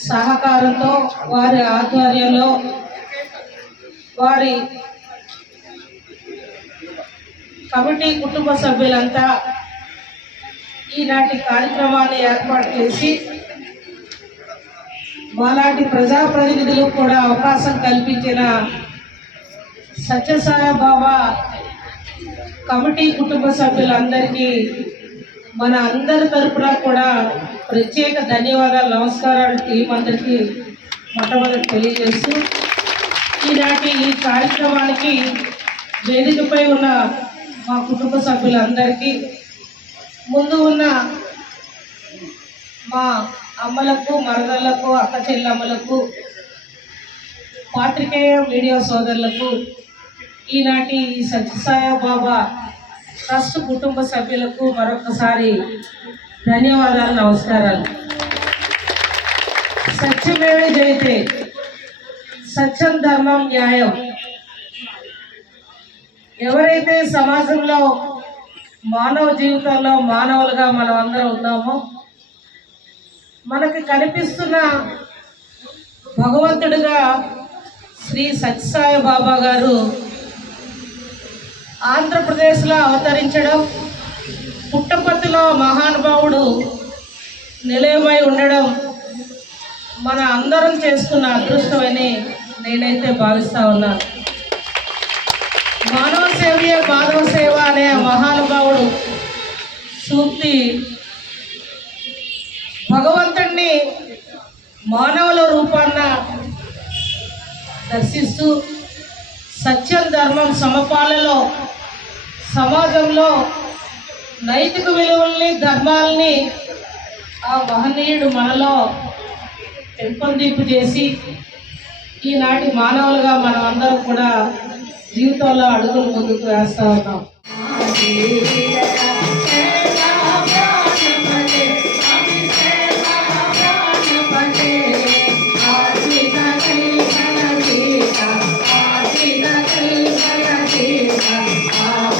సహకారంతో వారి ఆధ్వర్యంలో వారి కమిటీ కుటుంబ సభ్యులంతా ఈనాటి కార్యక్రమాన్ని ఏర్పాటు చేసి మాలాంటి ప్రజాప్రతినిధులకు కూడా అవకాశం కల్పించిన సత్యసాయి బాబా కమిటీ కుటుంబ సభ్యులందరికీ మన అందరి తరఫున కూడా ప్రత్యేక ధన్యవాదాలు నమస్కారాలు టీం అందరికీ మొట్టమొదటి తెలియజేస్తూ ఈనాటి ఈ కార్యక్రమానికి వేదికపై ఉన్న మా కుటుంబ సభ్యులందరికీ ముందు ఉన్న మా అమ్మలకు మరదలకు అక్క చెల్లమ్మలకు పాత్రికేయ మీడియా సోదరులకు ఈనాటి ఈ సత్యసాయి బాబా ట్రస్ట్ కుటుంబ సభ్యులకు మరొకసారి ధన్యవాదాలు నమస్కారాలు. సత్యమేవే జయతే సత్యం ధర్మం న్యాయం. ఎవరైతే సమాజంలో మానవ జీవితంలో మానవులుగా మనం అందరం ఉన్నామో మనకి కనిపిస్తున్న భగవంతుడిగా శ్రీ సత్యసాయి బాబా గారు ఆంధ్రప్రదేశ్లో అవతరించడం పుట్టపర్తిలో మహానుభావుడు నిలయమై ఉండడం మన అందరం చేసుకున్న అదృష్టమని నేనైతే భావిస్తా ఉన్నాను మానవ సేవయే మాధవ సేవ అనే మహానుభావుడు సూక్తి భగవంతుణ్ణి మానవుల రూపాన్న దర్శిస్తూ సత్యం ధర్మం సమపాలలో సమాజంలో నైతిక విలువల్ని ధర్మాల్ని ఆ మహనీయుడు మనలో పెంపొందింపు చేసి ఈనాటి మానవులుగా మనం అందరం కూడా జీవితంలో అడుగులు ముందుకు వేస్తా ఉన్నాం. Amen.